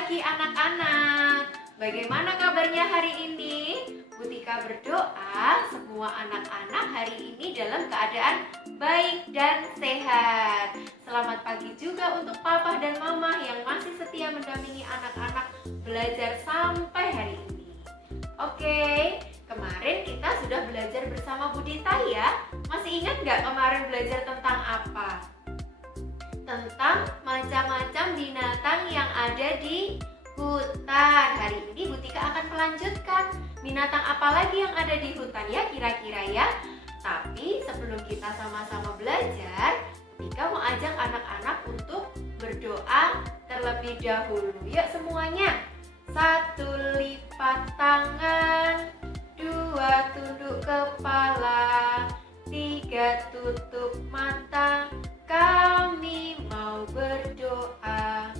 pagi anak-anak. Bagaimana kabarnya hari ini? Bu Tika berdoa semua anak-anak hari ini dalam keadaan baik dan sehat. Selamat pagi juga untuk papa dan mama yang masih setia mendampingi anak-anak belajar sampai hari ini. Oke, kemarin kita sudah belajar bersama Bu Dita ya. Masih ingat nggak kemarin belajar tentang apa? Tentang macam-macam binatang yang ada di hutan. Hari ini Bu Tika akan melanjutkan binatang apa lagi yang ada di hutan ya kira-kira ya. Tapi sebelum kita sama-sama belajar, Bu Tika mau ajak anak-anak untuk berdoa terlebih dahulu. Yuk semuanya. 1 lipat tangan, 2 tunduk kepala, 3 tutup mata. Kami mau berdoa.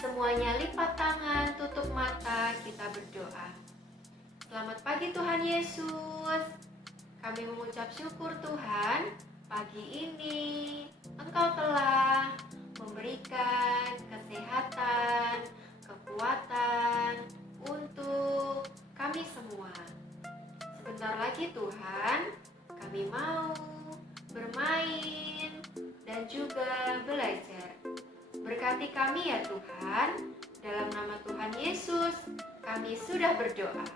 Semuanya lipat tangan, tutup mata, kita berdoa. Selamat pagi Tuhan Yesus. Kami mengucap syukur Tuhan, pagi ini Engkau telah memberikan kesehatan, kekuatan untuk kami semua. Sebentar lagi Tuhan, kami mau bermain dan juga belajar. Berkati kami ya Tuhan, dalam nama Tuhan Yesus kami sudah berdoa.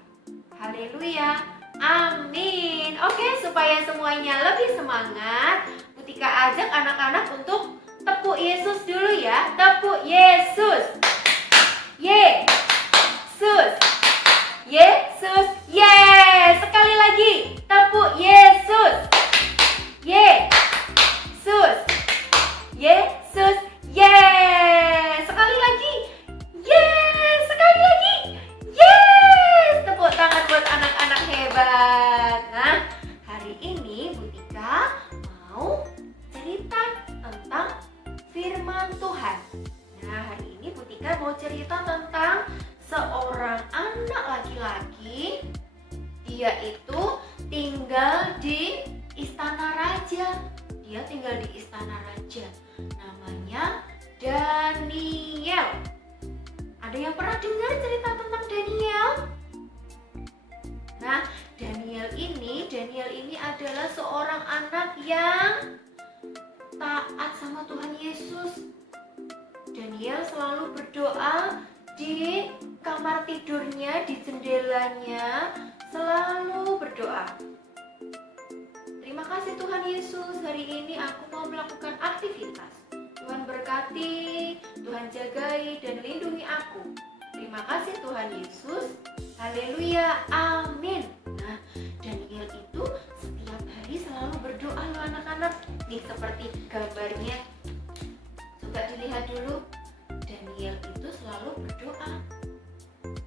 Haleluya, amin. Oke, supaya semuanya lebih semangat, Bu Tika ajak anak-anak untuk tepuk Yesus dulu ya. Tepuk Yesus. Yesus. Yesus. Yes, sekali lagi. Tepuk Yesus. Yesus. Yesus. Yes. Sekali lagi. Yes. Sekali lagi. Yes. Tepuk tangan buat anak-anak hebat. Nah, hari ini Bu Tika mau cerita tentang firman Tuhan. Nah, hari ini Bu Tika mau cerita tentang seorang anak laki-laki. Dia itu tinggal di istana raja. Dia tinggal di istana raja. Namanya Daniel. Ada yang pernah dengar cerita tentang Daniel? Nah, Daniel ini adalah seorang anak yang taat sama Tuhan Yesus. Daniel selalu berdoa di kamar tidurnya, di jendelanya, selalu berdoa. Terima kasih Tuhan Yesus, hari ini aku mau melakukan aktivitas. Tuhan berkati, Tuhan jagai dan lindungi aku. Terima kasih Tuhan Yesus. Haleluya, amin. Nah, Daniel itu setiap hari selalu berdoa loh anak-anak. Nih seperti gambarnya. Coba dilihat dulu. Daniel itu selalu berdoa.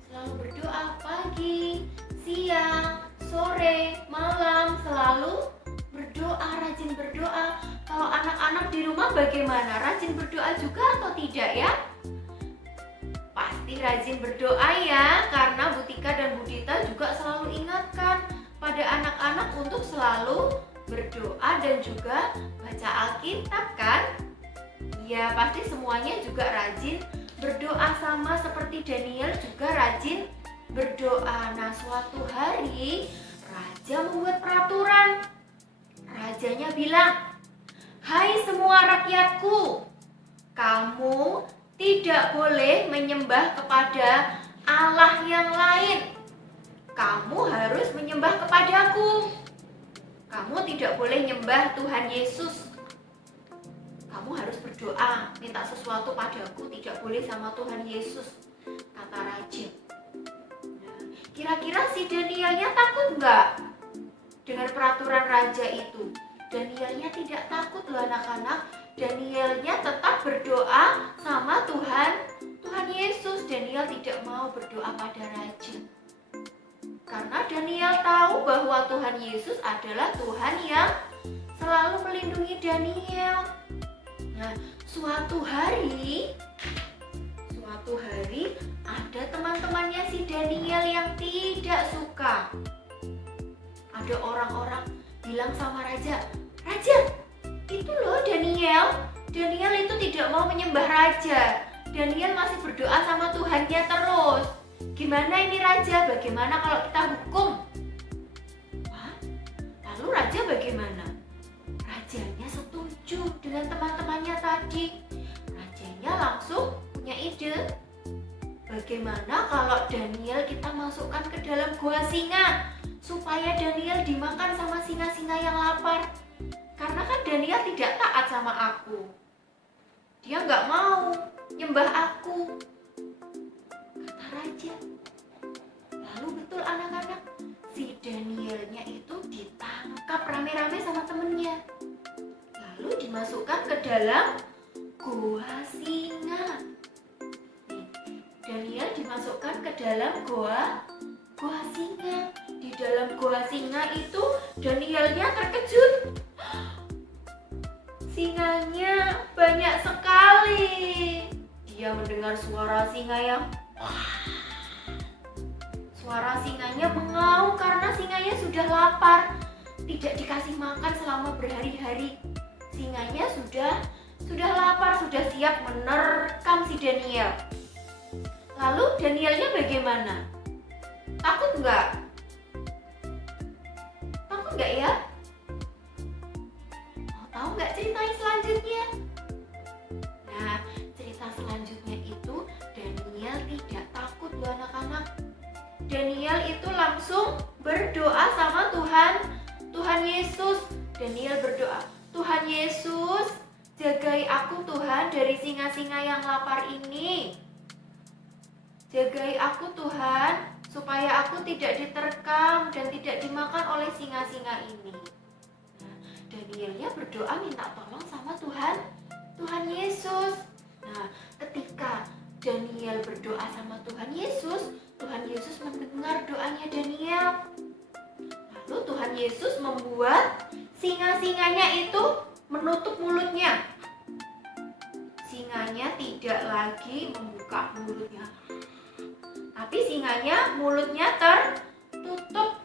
Selalu berdoa pagi, siang, sore, malam, selalu berdoa, rajin berdoa. Kalau anak-anak di rumah bagaimana? Rajin berdoa juga atau tidak ya? Pasti rajin berdoa ya, karena Bu Tika dan Bu Dita juga selalu ingatkan pada anak-anak untuk selalu berdoa dan juga baca Alkitab kan? Ya, pasti semuanya juga rajin berdoa sama seperti Daniel juga rajin berdoa. Nah, suatu hari raja membuat peraturan. Rajanya bilang, "Hai semua rakyatku, kamu tidak boleh menyembah kepada Allah yang lain. Kamu harus menyembah kepadaku. Kamu tidak boleh nyembah Tuhan Yesus. Kamu harus berdoa, minta sesuatu padaku, tidak boleh sama Tuhan Yesus," kata raja. Nah, kira-kira si Danielnya takut nggak dengan peraturan raja itu? Danielnya tidak takut loh anak-anak. Danielnya tetap berdoa sama Tuhan Yesus. Daniel tidak mau berdoa pada raja. Karena Daniel tahu bahwa Tuhan Yesus adalah Tuhan yang selalu melindungi Daniel. Nah, suatu hari ada teman-temannya si Daniel yang tidak suka. Ada orang-orang bilang sama raja, "Raja, itu loh Daniel itu tidak mau menyembah raja. Daniel masih berdoa sama Tuhannya terus. Gimana ini raja? Bagaimana kalau kita hukum? Hah? Lalu raja bagaimana? Rajanya setuju dengan teman-temannya tadi. Rajanya langsung punya ide. Bagaimana kalau Daniel kita masukkan ke dalam gua singa supaya Daniel dimakan sama singa-singa yang lapar? Karena kan Daniel tidak taat sama aku. Dia nggak mau nyembah aku, kata raja. Lalu betul anak-anak, si Danielnya itu ditangkap rame-rame sama temennya. Lalu dimasukkan ke dalam gua singa. Daniel dimasukkan ke dalam gua singa. Di dalam gua singa itu Danielnya terkejut. Singanya banyak sekali. Dia mendengar suara singa yang suara singanya mengaum karena singanya sudah lapar. Tidak dikasih makan selama berhari-hari. Singanya sudah lapar, sudah siap menerkam si Daniel. Lalu Danielnya bagaimana? Takut nggak? Takut nggak ya? Mau tahu nggak ceritanya selanjutnya? Nah, cerita selanjutnya itu Daniel tidak takut loh anak-anak. Daniel itu langsung berdoa sama Tuhan Yesus. Daniel berdoa, Tuhan Yesus, jagai aku Tuhan dari singa-singa yang lapar ini. Jagai aku Tuhan, supaya aku tidak diterkam dan tidak dimakan oleh singa-singa ini. Nah, Danielnya berdoa minta tolong sama Tuhan Yesus. Nah, ketika Daniel berdoa sama Tuhan Yesus mendengar doanya Daniel. Lalu Tuhan Yesus membuat singa-singanya itu menutup mulutnya. Singanya tidak lagi membuka mulutnya, tapi singanya mulutnya tertutup.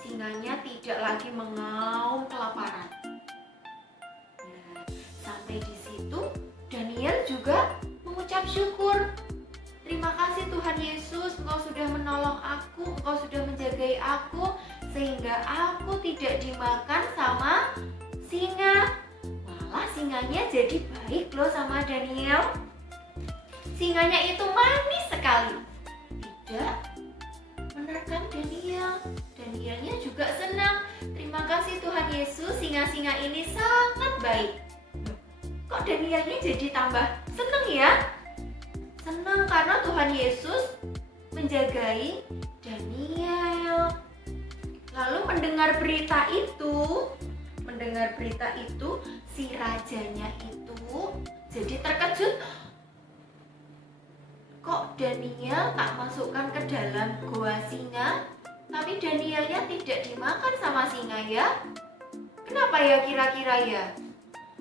Singanya tidak lagi mengaum kelaparan. Nah, sampai di situ Daniel juga mengucap syukur. Terima kasih Tuhan Yesus, Engkau sudah menolong aku, Engkau sudah menjagai aku, sehingga aku tidak dimakan sama singa. Malah singanya jadi baik loh sama Daniel. Singanya itu manis sekali. Tidak menerkam Daniel. Danielnya juga senang. Terima kasih Tuhan Yesus, singa-singa ini sangat baik. Kok Danielnya jadi tambah senang ya? Senang karena Tuhan Yesus menjagai Daniel. Lalu mendengar berita itu, si rajanya itu jadi terkejut. Kok Daniel tak masukkan ke dalam gua singa, tapi Danielnya tidak dimakan sama singa ya? Kenapa ya kira-kira ya?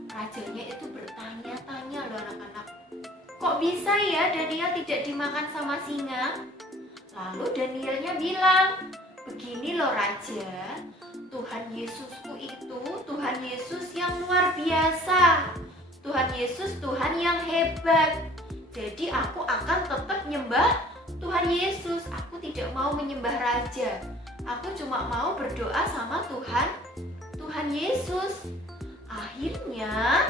Rajanya itu bertanya-tanya loh anak-anak. Kok bisa ya Daniel tidak dimakan sama singa? Lalu Danielnya bilang, begini loh raja, Tuhan Yesusku itu Tuhan Yesus yang luar biasa. Tuhan Yesus Tuhan yang hebat. Jadi aku akan tetap nyembah Tuhan Yesus. Aku tidak mau menyembah raja. Aku cuma mau berdoa sama Tuhan Yesus. Akhirnya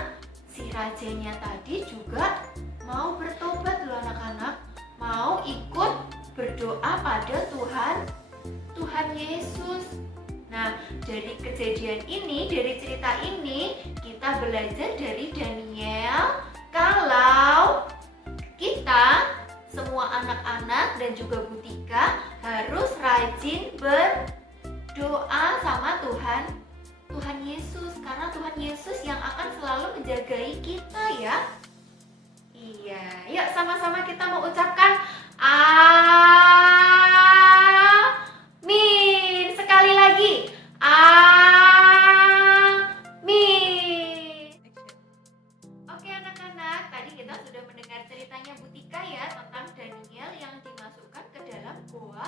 si rajanya tadi juga mau bertobat loh anak-anak. Mau ikut berdoa pada Tuhan Yesus. Nah, dari kejadian ini, dari cerita ini, kita belajar dari Daniel kalau kita semua anak-anak dan juga Bu Tika harus rajin berdoa sama Tuhan Yesus, karena Tuhan Yesus yang akan selalu menjagai kita ya. Iya, yuk sama-sama kita mau ucapkan amin. Sekali lagi, amin. Oke anak-anak, tadi kita sudah mendengar ceritanya Bu Tika ya tentang Daniel yang dimasukkan ke dalam gua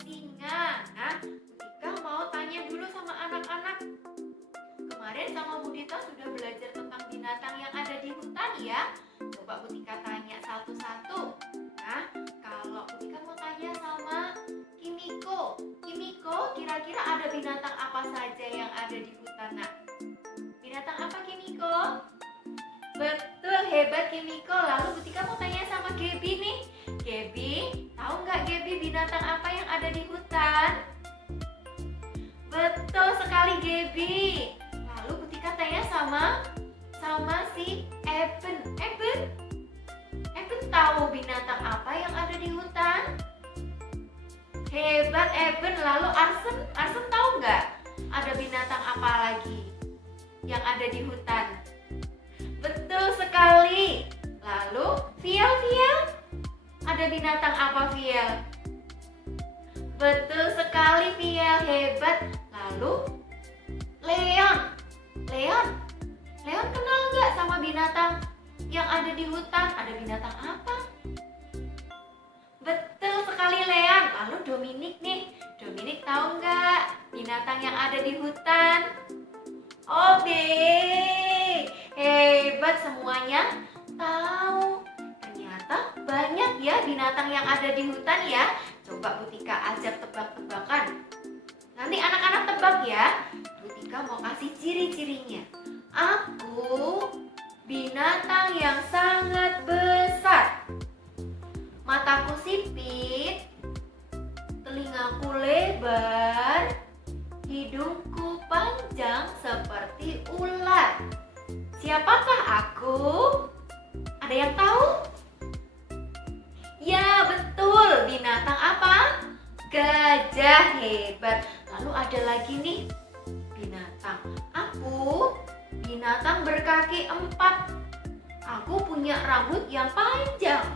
singa. Nah, Bu Tika mau tanya dulu sama anak-anak. Kemarin sama Bu Dita sudah belajar tentang binatang yang ada di hutan ya. Coba Bu Tika tanya ada binatang apa saja yang ada di hutan, Nak? Binatang apa, Kimiko? Betul, hebat Kimiko. Lalu Butika mau tanya sama Gaby nih. Gaby, tahu nggak Gaby binatang apa yang ada di hutan? Betul sekali Gaby. Lalu Butika tanya sama si Eben. Eben tahu binatang apa yang ada di hutan? Hebat Eben. Lalu Arsen tahu nggak ada binatang apa lagi yang ada di hutan? Betul sekali. Lalu Viel, ada binatang apa Viel? Betul sekali Viel, hebat. Lalu Leon kenal nggak sama binatang yang ada di hutan? Ada binatang apa? Betul sekali Leon. Lalu Dominik nih, Dominik tahu nggak binatang yang ada di hutan? Hebat, semuanya tahu. Ternyata banyak ya binatang yang ada di hutan ya. Coba Butika ajak tebak-tebakan. Nanti anak-anak tebak ya. Butika mau kasih ciri-cirinya. Aku binatang yang sangat besar. Mataku sipit, telingaku lebar, hidungku panjang seperti ular. Siapakah aku? Ada yang tahu? Ya betul, binatang apa? Gajah, hebat. Lalu ada lagi nih binatang. Aku binatang berkaki 4. Aku punya rambut yang panjang.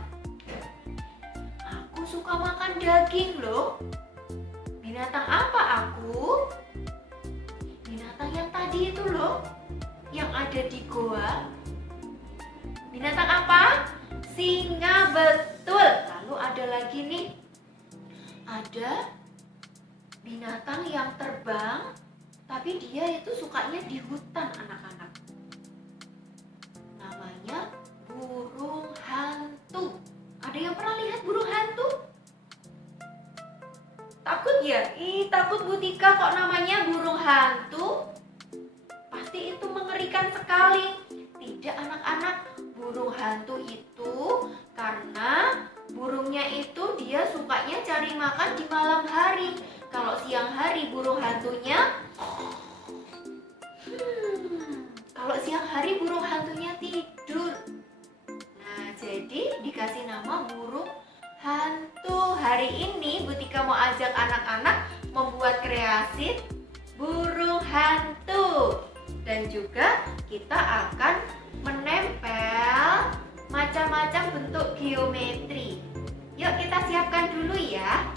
Aku suka makan daging loh. Binatang apa aku? Binatang yang tadi itu loh, yang ada di goa. Binatang apa? Singa, betul. Lalu ada lagi nih. Ada binatang yang terbang, tapi dia itu sukanya di hutan, anak-anak. Namanya burung hantu. Ada yang pernah lihat burung hantu? Takut ya? Takut Butika kok namanya burung hantu. Pasti itu mengerikan sekali. Tidak anak-anak, burung hantu itu karena burungnya itu dia sukanya cari makan di malam hari. Kalau siang hari burung hantunya kalau siang hari burung hantunya tidur. Nah, jadi dikasih nama burung hantu. Hari ini Butika mau ajak anak-anak membuat kreasi burung hantu. Dan juga kita akan menempel macam-macam bentuk geometri. Yuk kita siapkan dulu ya.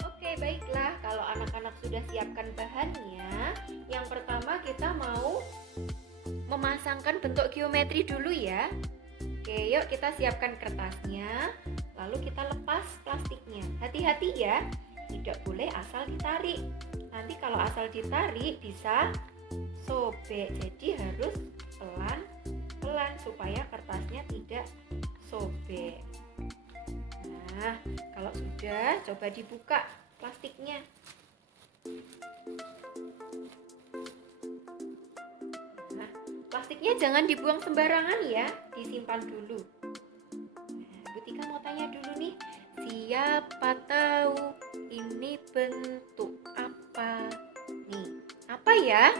Oke, baiklah. Kalau anak-anak sudah siapkan bahannya, yang pertama kita mau memasangkan bentuk geometri dulu ya. Oke, yuk kita siapkan kertasnya. Lalu kita lepas plastiknya. Hati-hati ya, tidak boleh asal ditarik. Nanti kalau asal ditarik bisa sobek. Jadi harus pelan-pelan supaya kertasnya tidak sobek. Nah, kalau sudah, coba dibuka plastiknya. Nah, plastiknya jangan dibuang sembarangan ya, disimpan dulu. Nah, Butika mau tanya dulu nih, siapa tahu ini bentuk apa? Nih, apa ya?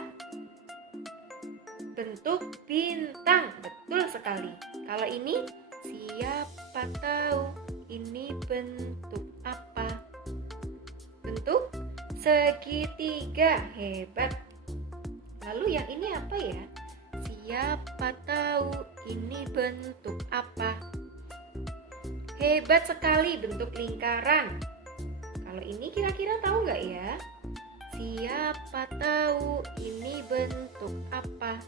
Bentuk bintang, betul sekali. Kalau ini, siapa tahu ini bentuk apa? Bentuk segitiga, hebat. Lalu yang ini apa ya? Siapa tahu ini bentuk apa? Hebat sekali, bentuk lingkaran. Kalau ini kira-kira tahu nggak ya? Siapa tahu ini bentuk apa?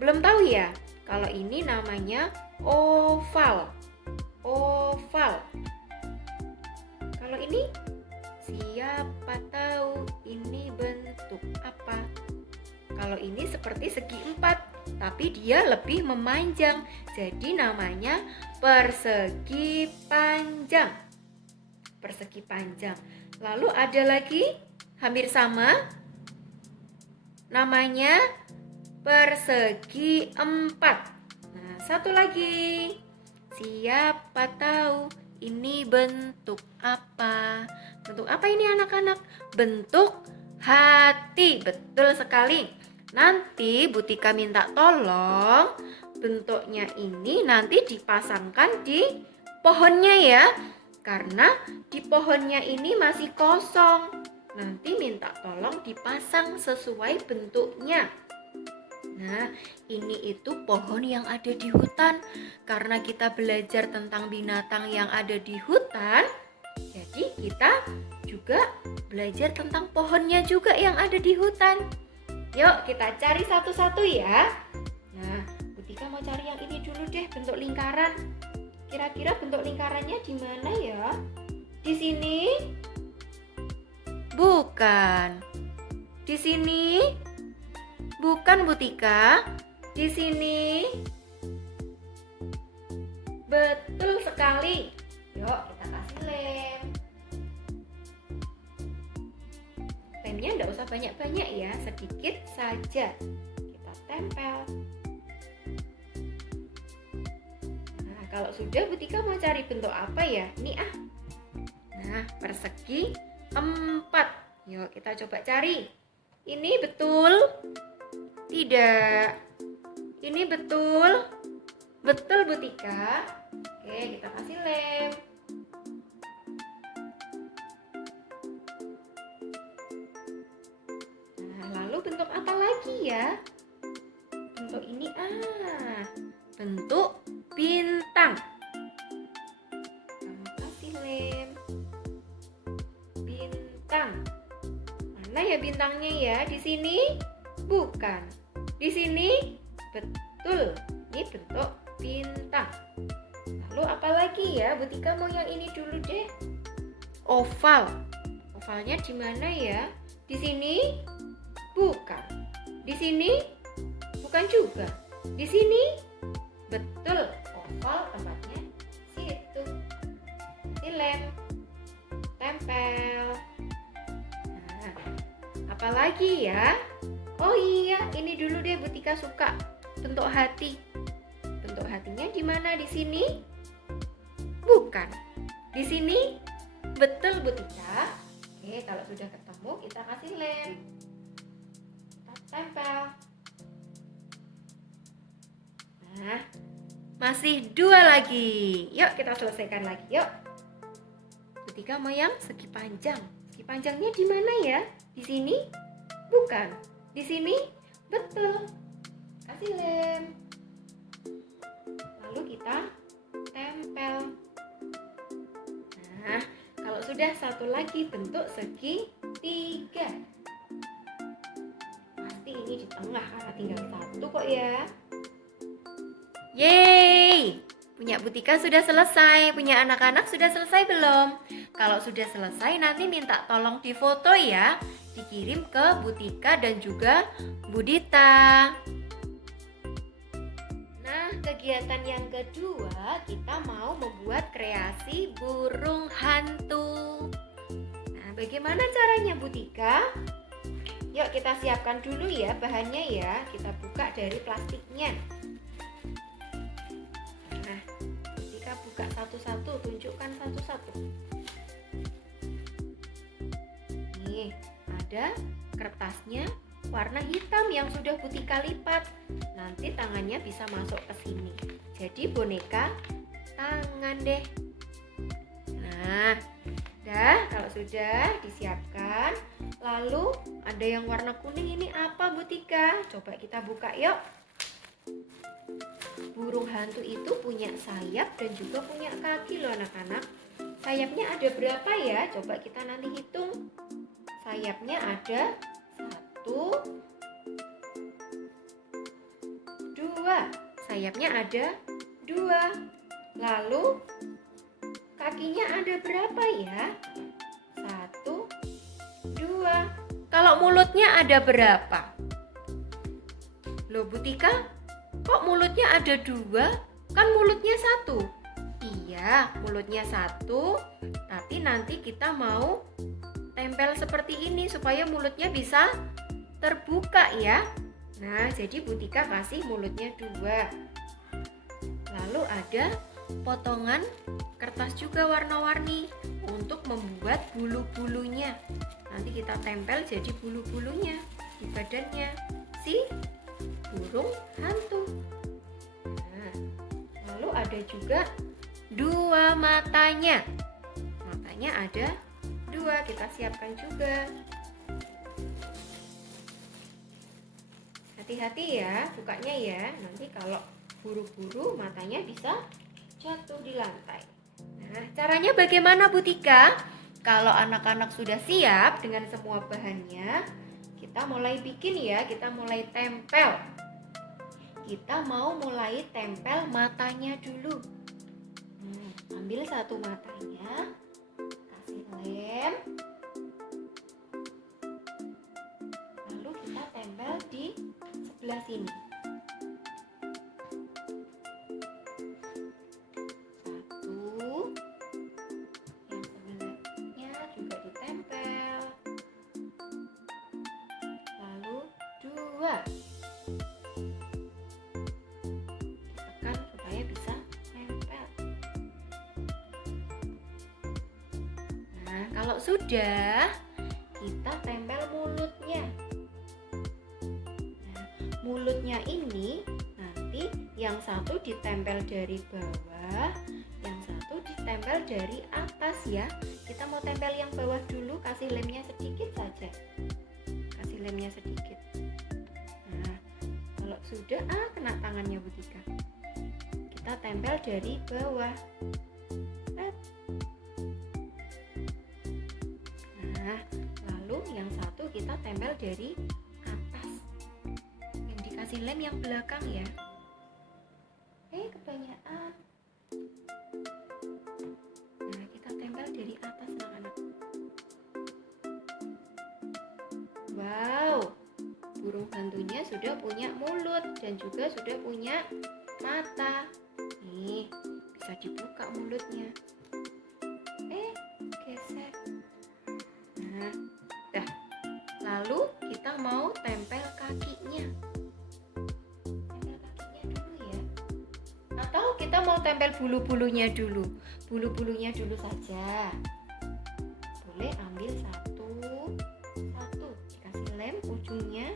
Belum tahu ya? Kalau ini namanya oval. Oval. Kalau ini, siapa tahu ini bentuk apa? Kalau ini seperti segi 4, tapi dia lebih memanjang. Jadi namanya persegi panjang. persegi panjang. Lalu ada lagi hampir sama, namanya persegi empat. Nah, satu lagi. Siapa tahu ini bentuk apa? Bentuk apa ini anak-anak? Bentuk hati. Betul sekali. Nanti Bu Tika minta tolong bentuknya ini nanti dipasangkan di pohonnya ya. Karena di pohonnya ini masih kosong. Nanti minta tolong dipasang sesuai bentuknya. Nah, ini itu pohon yang ada di hutan. Karena kita belajar tentang binatang yang ada di hutan, jadi kita juga belajar tentang pohonnya juga yang ada di hutan. Yuk, kita cari satu-satu ya. Nah, Bu Tika mau cari yang ini dulu deh, bentuk lingkaran. Kira-kira bentuk lingkarannya di mana ya? Di sini? Bukan. Di sini? Bukan Bu Tika, di sini. Betul sekali. Yuk kita kasih lem. Lemnya enggak usah banyak-banyak ya, sedikit saja. Kita tempel. Nah, kalau sudah Bu Tika mau cari bentuk apa ya? Ini Nah, persegi 4. Yuk kita coba cari. Ini betul? Tidak. Ini betul? Betul Bu Tika. Oke, kita kasih lem. Nah, lalu bentuk apa lagi ya? Bentuk ini bentuk bintang. Kamu kasih lem. Bintang. Mana ya bintangnya ya? Di sini? Bukan. Di sini? Betul. Ini bentuk bintang. Lalu apa lagi ya? Bu Tika mau yang ini dulu deh. Oval. Ovalnya di mana ya? Di sini? Bukan. Di sini? Bukan juga. Di sini? Betul. Oval tempatnya situ. Lem. Tempel. Nah, apa lagi ya? Oh iya, ini dulu deh Bu Tika suka bentuk hati. Bentuk hatinya di mana? Di sini? Bukan. Di sini? Betul Bu Tika. Oke, kalau sudah ketemu kita kasih lem. Kita tempel. Nah, masih 2 lagi. Yuk kita selesaikan lagi. Yuk. Bu Tika mau yang segi panjang. Segi panjangnya di mana ya? Di sini? Bukan. Di sini? Betul. Kasih lem. Lalu kita tempel. Nah, kalau sudah satu lagi bentuk segi 3. Pasti ini di tengah karena tinggal satu kok ya. Yeay! Punya Bu Tika sudah selesai. Punya anak-anak sudah selesai belum? Kalau sudah selesai nanti minta tolong difoto ya. Dikirim ke Bu Tika dan juga Bu Dita. Nah, kegiatan yang kedua kita mau membuat kreasi burung hantu. Nah, bagaimana caranya Bu Tika? Yuk kita siapkan dulu ya bahannya ya. Kita buka dari plastiknya. Nah, Tika buka satu-satu, tunjukkan satu-satu. Nih, ada kertasnya warna hitam yang sudah Bu Tika lipat. Nanti tangannya bisa masuk ke sini. Jadi boneka tangan deh. Nah, kalau sudah disiapkan, lalu ada yang warna kuning ini apa Bu Tika? Coba kita buka yuk. Burung hantu itu punya sayap dan juga punya kaki loh anak-anak. Sayapnya ada berapa ya? Coba kita nanti hitung. Sayapnya ada 1, 2. Sayapnya ada 2. Lalu kakinya ada berapa ya? 1, 2. Kalau mulutnya ada berapa? Loh Bu Tika, kok mulutnya ada 2? Kan mulutnya 1. Iya, mulutnya satu, tapi nanti kita mau tempel seperti ini supaya mulutnya bisa terbuka ya. Nah, jadi Bu Tika kasih mulutnya 2. Lalu ada potongan kertas juga warna-warni untuk membuat bulu-bulunya. Nanti kita tempel jadi bulu-bulunya di badannya si burung hantu. Nah, lalu ada juga 2 matanya. Matanya ada 2, kita siapkan juga. Hati-hati ya bukanya ya, nanti kalau buru-buru matanya bisa jatuh di lantai. Nah, caranya bagaimana Bu Tika? Kalau anak-anak sudah siap dengan semua bahannya, kita mulai bikin ya, kita mulai tempel. Kita mau mulai tempel matanya dulu. Ambil satu matanya, kasih lem, lalu kita tempel di sebelah sini. Satu, yang sebelahnya juga ditempel. Lalu 2. Ditekan supaya bisa nempel. Nah, kalau sudah, kita tempel mulutnya. Nah, mulutnya ini nanti yang satu ditempel dari bawah, yang satu ditempel dari atas ya. Kita mau tempel yang bawah dulu, kasih lemnya sedikit saja. Kasih lemnya sedikit. Nah, kalau sudah, kena tangannya Bu Tika. Kita tempel dari bawah. Nah, lalu yang satu kita tempel dari atas. Yang dikasih lem yang belakang ya. Kebanyakan. Nah, kita tempel dari atas anak-anak. Wow, burung hantunya sudah punya mulut dan juga sudah punya mata. Nih, bisa dibuka mulutnya. Geser. Nah, dah. Lalu kita mau tempel kakinya. Tempel kakinya dulu ya. Atau kita mau tempel bulu-bulunya dulu. Bulu-bulunya dulu saja. Boleh ambil satu, dikasih lem ujungnya.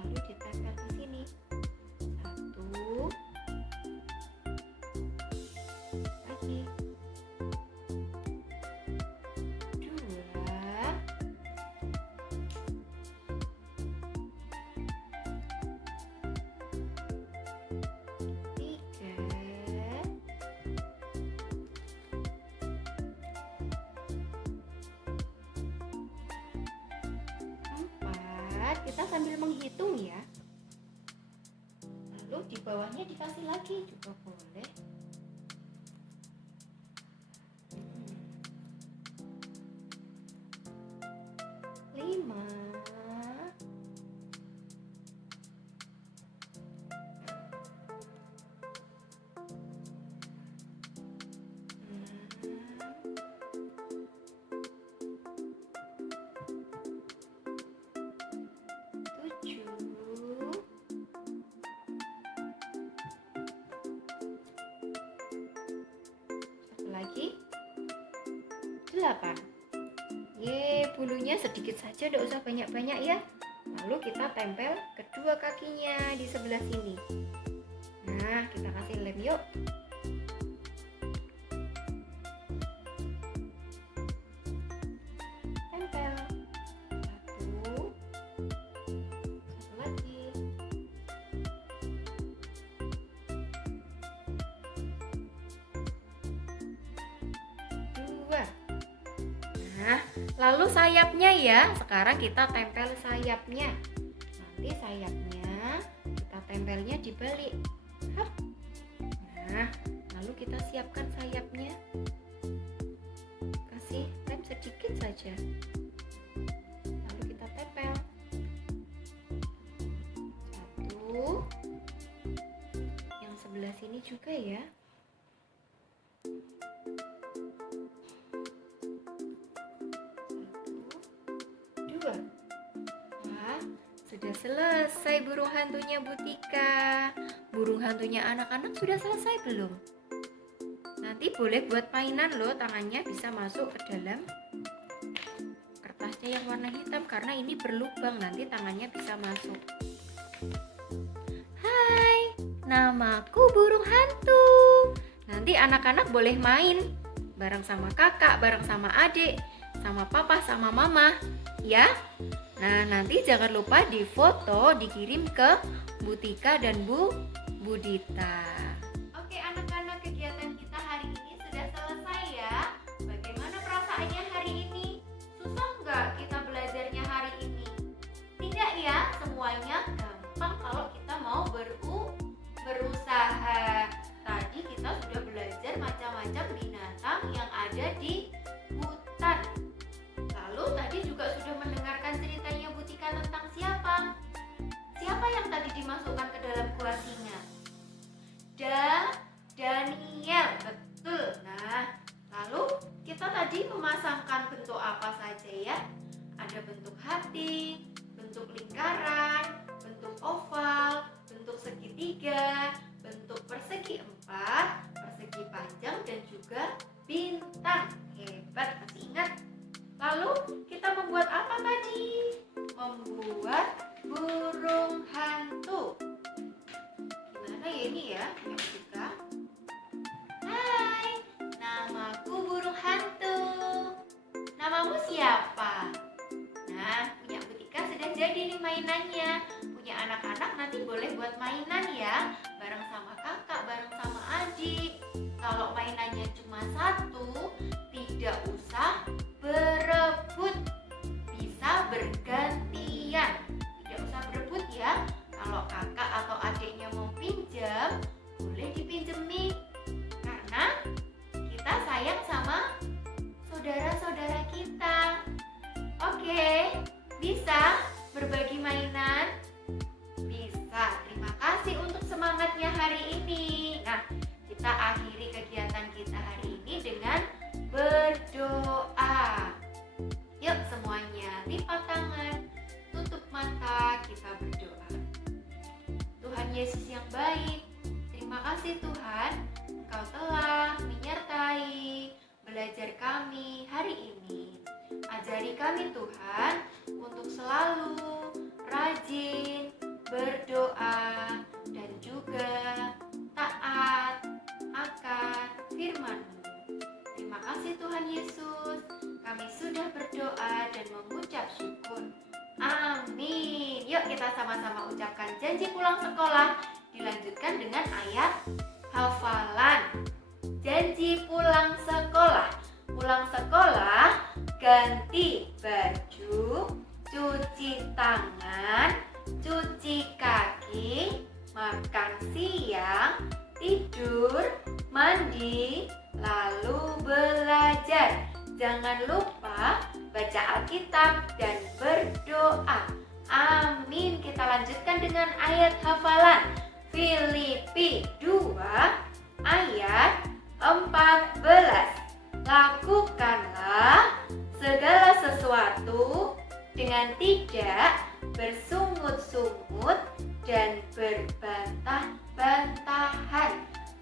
Lalu ditempel di sini. 1, lagi. 2, 3, 4. Kita sambil menghitung ya. Lalu di bawahnya dikasih lagi juga boleh. 5, 7, satu lagi 8. Bulunya sedikit saja, tidak usah banyak-banyak ya. Lalu kita tempel kedua kakinya di sebelah sini. Nah, kita kasih lem yuk. Tempel. 1, satu lagi. 2. Nah, lalu sayapnya ya. Sekarang kita tempel sayapnya. Nanti sayapnya kita tempelnya di balik. Hap. Nah, lalu kita siapkan sayapnya. Kasih lem sedikit saja. Lalu kita tempel. 1, yang sebelah sini juga ya. Satu, dua. Wah, sudah selesai burung hantunya Bu Tika. Burung hantunya anak-anak sudah selesai belum? Nanti boleh buat mainan loh, tangannya bisa masuk ke dalam kertasnya yang warna hitam karena ini berlubang, nanti tangannya bisa masuk. Hai, namaku burung hantu. Nanti anak-anak boleh main bareng sama kakak, bareng sama adik, sama papa, sama mama, ya. Nah, nanti jangan lupa difoto, dikirim ke Bu Tika dan Bu Budita. Oke anak-anak, kegiatan kita hari ini sudah selesai ya. Bagaimana perasaannya hari ini? Susah nggak kita belajarnya hari ini? Tidak ya, semuanya gampang kalau kita mau berusaha. Tadi kita sudah belajar macam-macam binatang yang ada di hutan. Lalu tadi juga sudah mendengarkan ceritanya Bu Tika tentang siapa? Siapa yang tadi dimasukkan ke dalam gua singa? Daniel, betul. Nah, lalu kita tadi memasangkan bentuk apa saja ya? Ada bentuk hati, bentuk lingkaran, bentuk oval, bentuk segitiga, bentuk persegi 4, persegi panjang, dan juga bintang. Hebat, masih ingat? Lalu kita membuat apa tadi? Membuat burung hantu. Gimana ya ini ya, Bu Tika? Hai, namaku burung hantu. Namamu siapa? Nah, punya Bu Tika sudah jadi nih mainannya. Punya anak-anak nanti boleh buat mainan ya, bareng sama kakak, bareng sama adik. Kalau mainannya cuma satu, tidak usah berebut, bisa bergantian. Tidak usah berebut ya. Kalau kakak atau adiknya mau pinjam, boleh dipinjemin. Karena kita sayang sama saudara-saudara kita. Oke, bisa berbagi mainan? Bisa. Terima kasih untuk semangatnya hari ini. Nah, kita akhiri kegiatan kita hari ini dengan berdoa. Yuk semuanya, lipat tangan, tutup mata, kita berdoa. Tuhan Yesus yang baik, terima kasih Tuhan, Engkau telah menyertai belajar kami hari ini. Ajari kami Tuhan untuk selalu rajin berdoa dan juga taat akan firman-Mu. Terima kasih Tuhan Yesus, kami sudah berdoa dan mengucap syukur. Amin. Yuk kita sama-sama ucapkan janji pulang sekolah, dilanjutkan dengan ayat hafalan. Janji pulang sekolah. Pulang sekolah, ganti baju, cuci tangan, cuci kaki, makan siang, tidur, mandi, lalu belajar. Jangan lupa baca Alkitab dan berdoa. Amin. Kita lanjutkan dengan ayat hafalan. Filipi 2 ayat 14. Lakukanlah segala sesuatu dengan tidak bersungut-sungut dan berbantah-bantahan.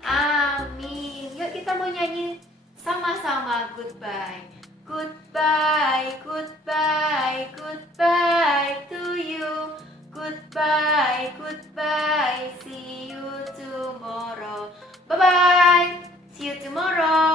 Amin. Yuk kita mau nyanyi sama-sama goodbye. Goodbye, goodbye, goodbye to you. Goodbye, goodbye, see you tomorrow. Bye-bye, see you tomorrow.